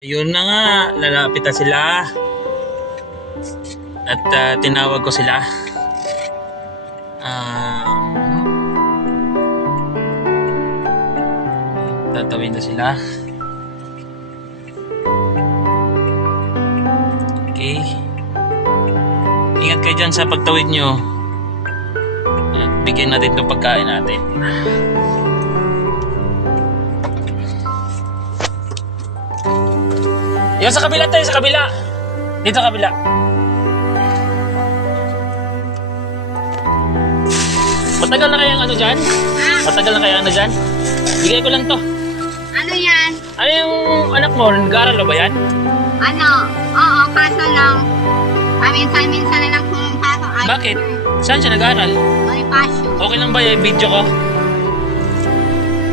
Yun na nga, lalapit na sila. At tinawag ko sila. Tatawid na sila. Okay. Ingat kayo dyan sa pagtawid nyo. At bigyan natin itong pagkain natin. Yung sa kabila tayo, sa kabila. Dito kabila. Matagal na kaya ang ano dyan? Matagal na kaya ano dyan? Bigay ko lang to. Ano yan? Ano yung anak mo? Nag-aaral ba yan? Ano? Oo, kaso lang. Paminsan-minsan na lang pumapasok. Bakit? Saan siya nag-aaral? Bonifacio. Okay lang ba yung video ko?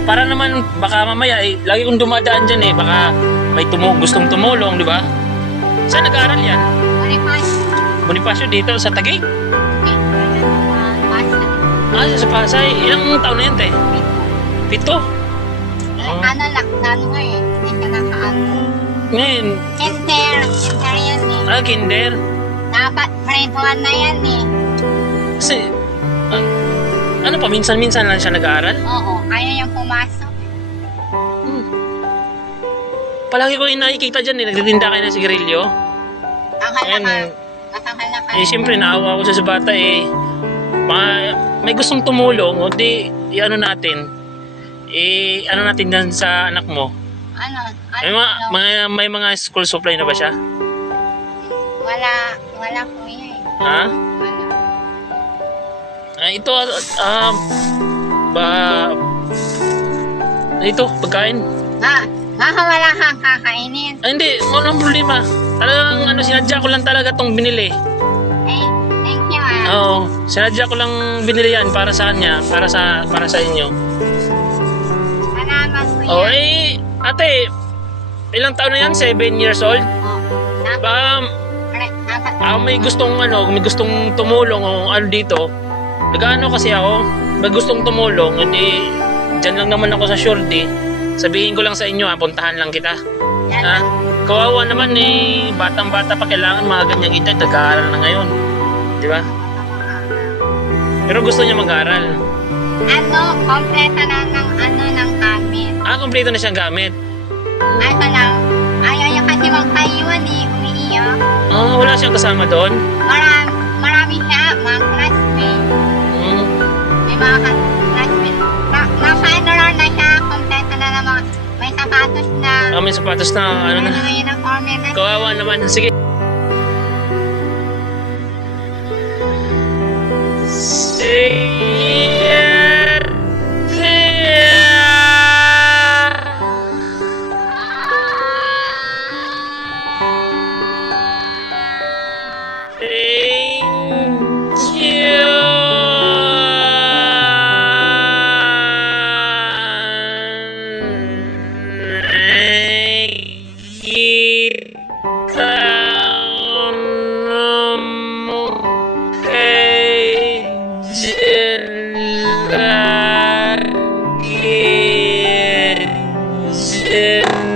Para naman, baka mamaya lagi kong dumadaan dyan baka may gustong tumulong, di ba? Saan nag-aaral yan? Bonifacio. Bonifacio dito sa Taguig? Pasay. Sa Pasay. Ilang taon na yan, te? 7? Ano lang, ano nga eh. Hindi ka nakaano. Ngayon, Kinder yan eh. kinder. Dapat grade 1 na yan eh. Kasi, ano pa, minsan-minsan lang siya nag-aaral? Oo, kaya yung pumasok. Palagi ko yung nakikita dyan nagtitinda kayo ng sigarilyo. Akala ka. Siyempre, naawa ko sa bata may gustong tumulong, o di, ano natin, ano natin dyan sa anak mo? Ano? May mga school supply na ba siya? Wala kuya eh. Ha? Wala. Ito, ito, pagkain. Baka wala kang kakainin. Hindi, walang problema. Talagang sinadya ko lang talaga tong binili. Eh, thank you Oo, sinadya ko lang binili yan para sa kanya, para sa inyo. Salamat kuya. Ate, ilang taon na yan? 7 years old? Baka may gustong tumulong o ano dito. Nag-ano kasi ako, may gustong tumulong, hindi dyan lang naman ako sa Shorty. Sabihin ko lang sa inyo, puntahan lang kita. Ha? Kawawa naman batang-bata pa, kailangan mga ganyang edad, nag-aaral na ngayon. Di ba? Pero gusto niya mag-aaral. Kompleto na ng gamit. Kompleto na siyang gamit. Ayaw niya kasi magpayuan umiiyak. Wala siyang kasama doon? Marami siya, mga classmates. May mga classmates. Paano lang na siya, kompleto na naman. May sapatos na. May sapatos na, ano na. Kawawa naman. Sige. Yeah.